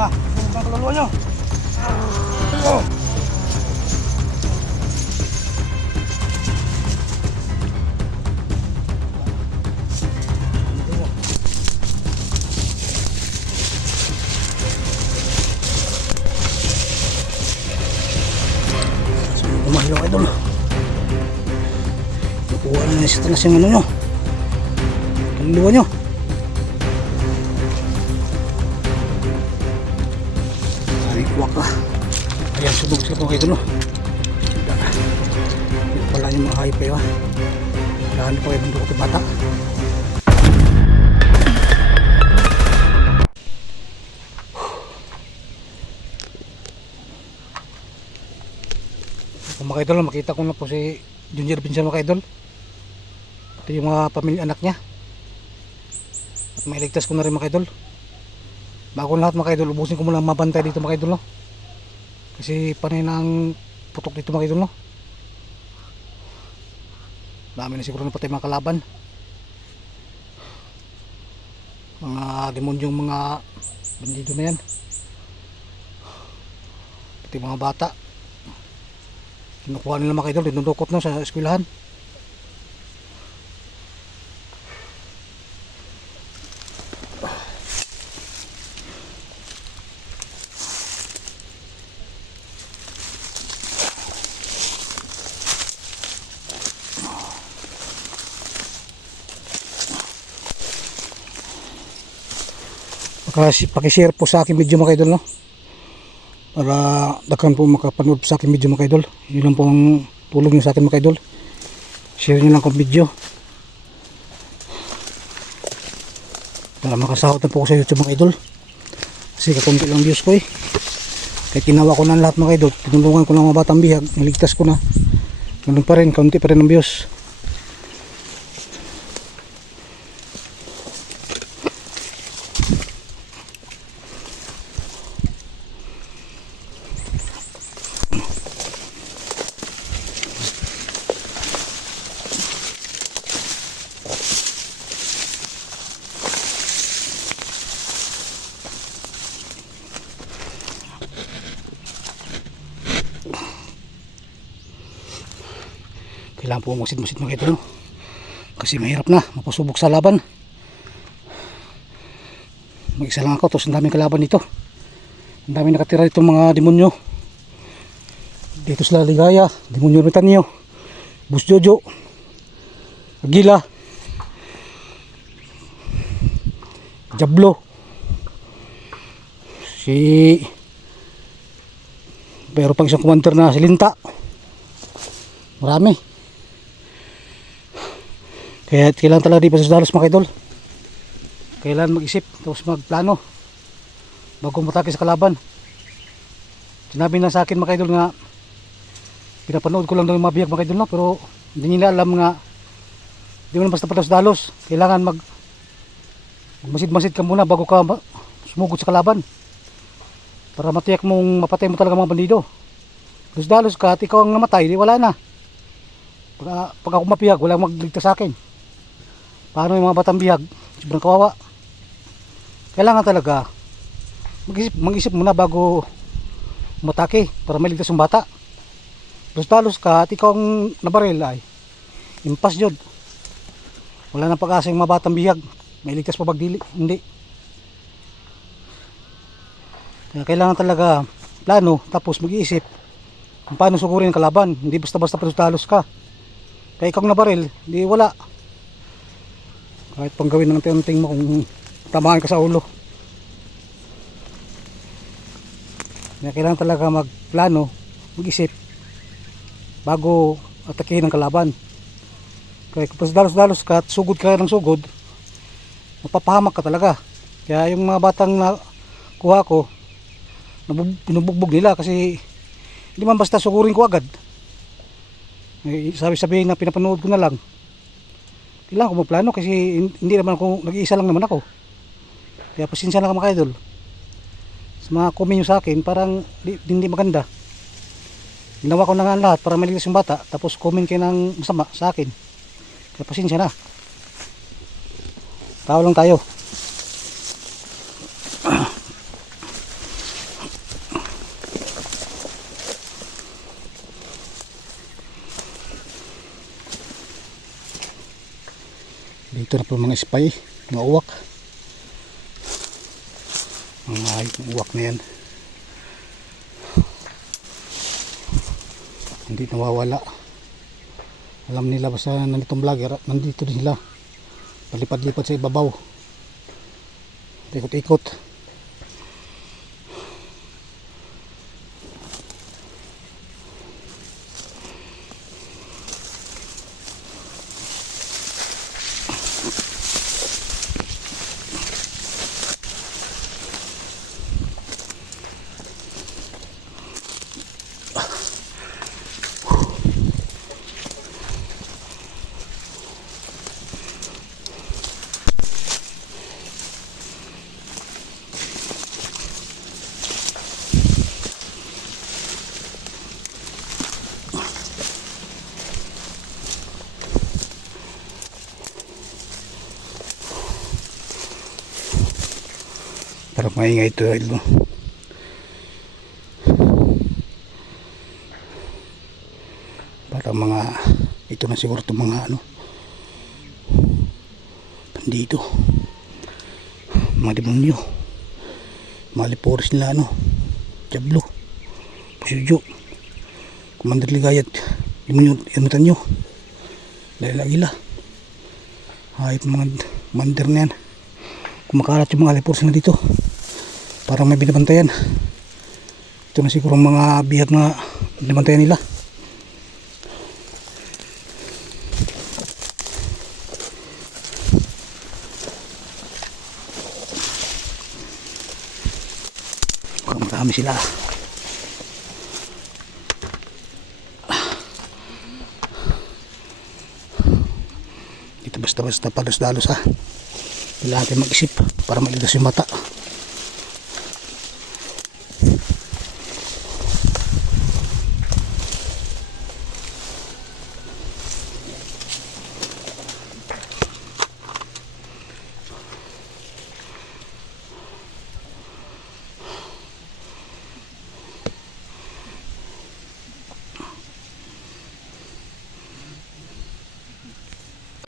Ah, huwag kang kaluluwa nyo. Oh. Lumayo kayo doon. Nakuha na sa talas yung ano nyo. Kaluluwa nyo. Ay, kuwak ka. Ayan, subog sila kayo doon. Wala yung mga hayop kayo. Lahan pa kayo doon bata. Mga idol, makita ko na po si Junior Pinsan mga idol. Ito yung mga pamilya anak niya. At mailigtas ko na rin mga idol. Bago lahat mga idol, ubusin ko muna mabantay dito mga idol, no? Kasi panay na ang putok dito mga idol, no? Dami na siguro na patay mga kalaban. Mga demonyong mga bandido na yan. Pati mga bata. Kinukuha nila mga idol, dinudukot na sa eskwelahan. Pakishare po sa akin video mga idol, no? Para daghan po makapanood sa akin video mga idol. Yun lang po ang tulong nyo sa akin mga idol. Share nyo lang kong video para makasahod na po ko sa YouTube mga idol. Kasi kakunti lang views ko eh. Kaya ginawa ko na lahat mga idol. Tinulungan ko ng mga batang bihag. Niligtas ko na. Ganun pa rin, kaunti pa rin ang views. Kailangan po masid-masid mga idol, no? Kasi mahirap na, mapasubok sa laban. Mag-isa lang ako, tapos ang daming kalaban dito. Ang daming nakatira dito mga demonyo. Dito sila Ligaya, demonyo Ritanio, Bus Jojo, Agila, Diablo, pero pang isang commander na si Linta. Marami. Kaya kailangan talaga di pa sa dalos mga idol. Kailangan mag-isip tapos magplano bago matake sa kalaban. Sinabi na sa akin mga idol nga pinapanood ko lang daw yung mga bihag mga idol, no? Pero hindi nila alam nga hindi mo na basta patos-dalos. Kailangan masid-masid ka muna bago ka sumugod sa kalaban para matiyak mong mapatay mo talaga mga bandido. Dalos ka at ikaw ang namatay, di wala na. Pag ako mapihag, walang magligtas sa akin. Paano yung mga batang bihag? Sobrang kawawa. Kailangan talaga mag-isip muna bago matake para maligtas yung bata. Dalos ka at ikaw ang nabaril ay impas yun. Wala nang pag-asa yung mga batang bihag. May ligtas pa bagdili? Hindi. Kaya kailangan talaga plano tapos mag-iisip kung paano sugurin ang kalaban. Hindi basta-basta dalos ka. Kaya ikaw nabaril, di wala. Kahit pang gawin ng unting mo kung tamaan ka sa ulo. Kaya kailangan talaga magplano, mag-isip bago atakihin ang kalaban. Kaya kung dalos-dalos ka at sugod ka ng sugod, mapapahamak ka talaga. Kaya yung mga batang nakuha ko, binubugbog nila kasi hindi man basta sugurin ko agad. Sabi-sabihin na pinapanood ko na lang. Kailangan ko magplano kasi hindi naman ako, nag-iisa lang naman ako. Kaya pasensya na ka mga idol. Sa mga comment nyo sa akin, parang hindi maganda. Ginawa ko na nga lahat para maligtas yung bata, tapos comment kayo ng masama sa akin. Kaya pasensya na. Tao lang tayo. Ito na po mga spy, mga uwak. Mga uwak na yan. Hindi nawawala. Alam nila basta nanditong vlogger, nandito din sila. Palipad-lipad sa ibabaw. Ikot-ikot. Parang maingay ito idol. Parang mga ito na siguro itong mga ano bandito, mga demonyo, mga liporis nila ano, Diablo, Pusudyo, Commander Ligayat, demonyo, yamutan nyo dahil agila hayop mga commander na yan. Kumakalat yung mga liporis na dito, parang may binabantayan. Ito na siguro mga bihag na binabantayan nila. Marami sila. Dito basta-basta palos-dalos ha. Kailangan natin mag-isip para mailigtas yung mata.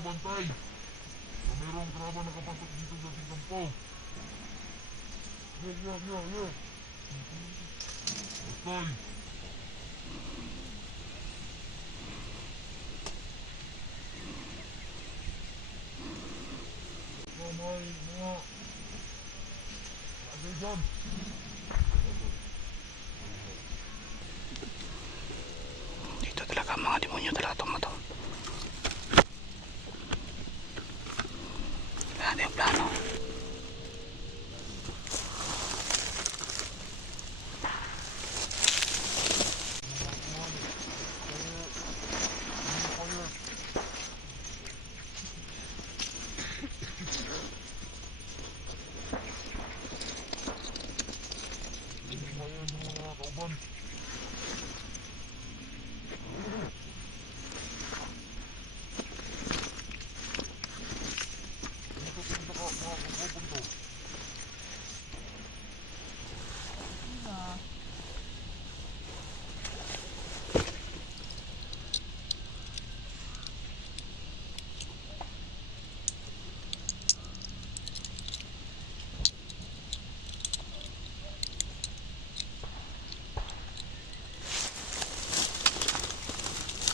Bantay, mayroong kraba nakapasok dito sa ating kampo. Yeah. Bantay. May mga agay dyan. Dito talaga mga demonyo talaga itong mato. Ano yung plano?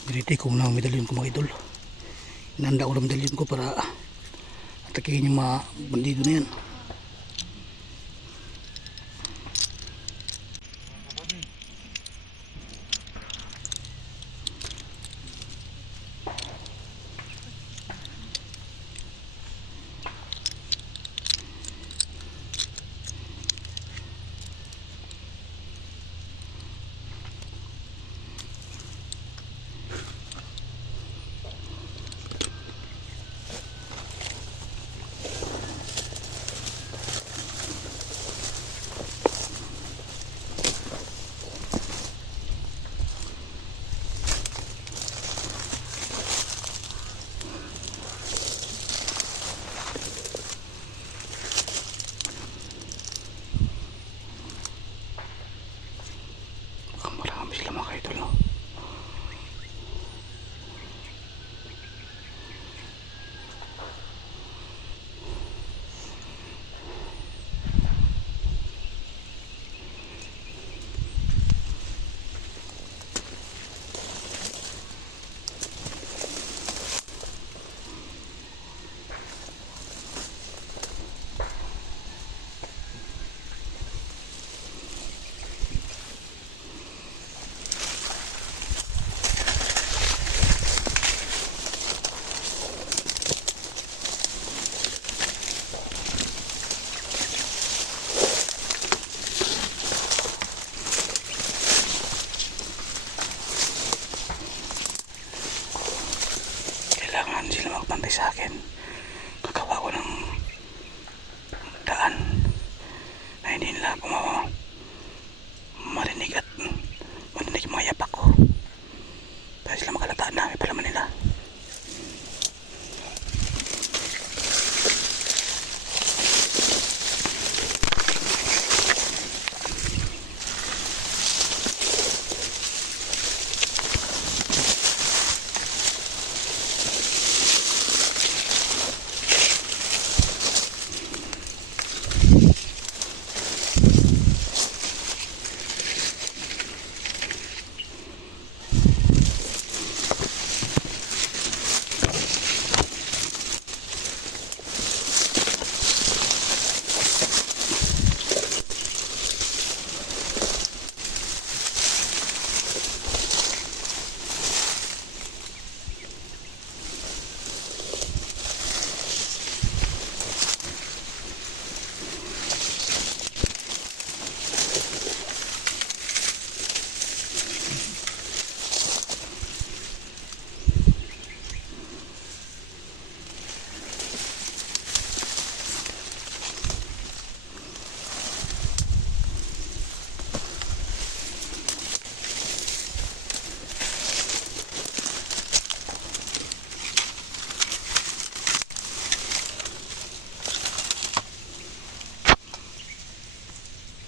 Binitay ko muna ang medalyon ko mga idol. Inanda ko ng medalyon ko para atakihin yung mga bandido na yan.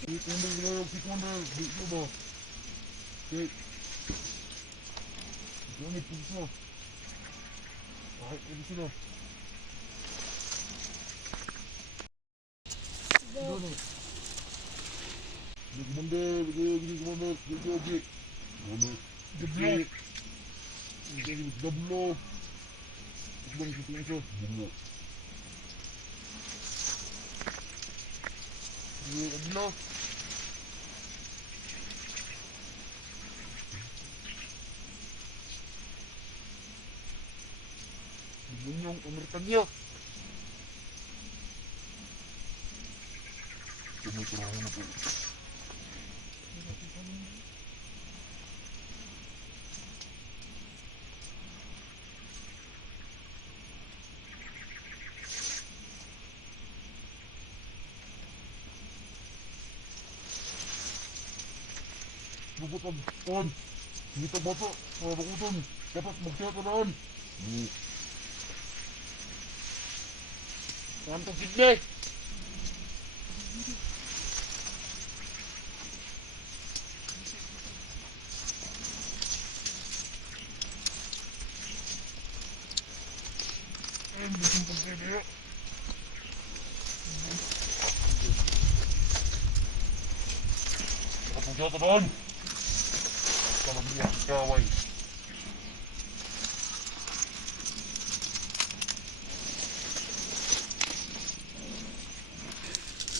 Kunder na si Kunder. Dito ba? Okay. Jangan puso. Kahit ini sila. Doon. Di Kunder, di Kunder, di Kunder. Kunder. Deblo. Deblo. Ibang puso. Deblo. Deblo. Yun yung umurtan niyo. Tumuturahan na po. Bubutan, on. Dito ba ito? Bakutan. Dapat magsaya ka daan. Nantong sigle. Ay, bikin pagkaya. Kapag ka daan. Kalau dia kaway.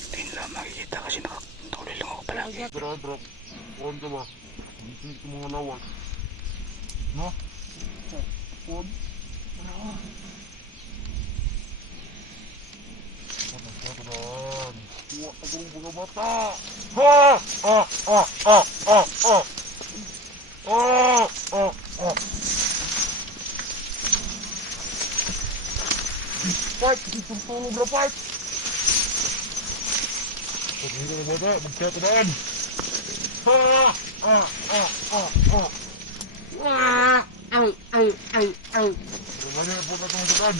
Hindi nila makikita kasi nakatuloy lang ako palagi. Drop. On ka ba? Hindi ito mga lawas. No? On. Patadan. Kuha ka kong mga bata. Ha! Fight! Tulong na fight! Pag hindi na bata, magkatadaan! Ay! Ramanya na po na itong matadaan!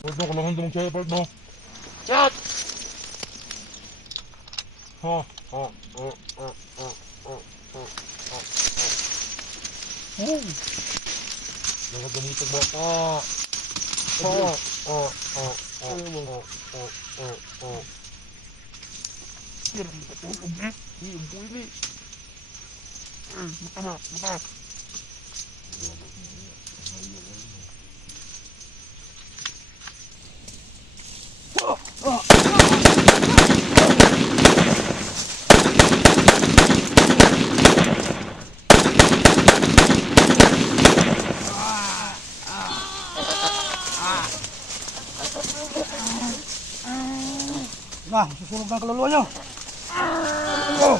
Pwede ko lang itong magkaya part mo. Chat! Jangan gamitin bata. Mata. Nah, susunog na ang kaluluwa nyo. Oh.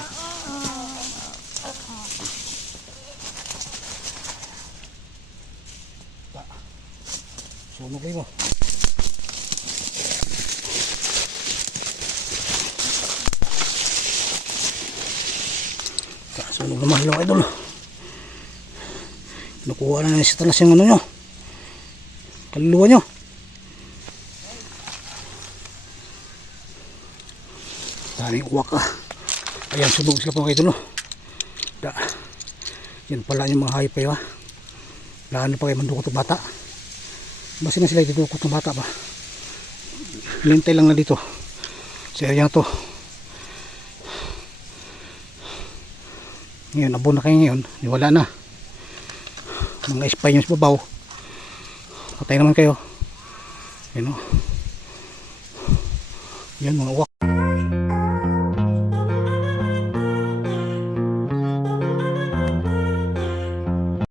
Sunog kayo mo. Sunog naman yung idol. Nakuha na sa talas yung ano nyo. Kaluluwa nyo. Daming uwak ah. Ayan, sunog sila po kayo no. Yan pala yung mga hayop kayo ah. Lalo pa kayo mandukot ng bata. Basta na sila didukot ng bata ba. Lintay lang na dito sa area na to. Ngayon, abon na kayo ngayon. Wala na. Mga spy nyo sa babaw. Patay naman kayo. Yan o. Yan mga uwak.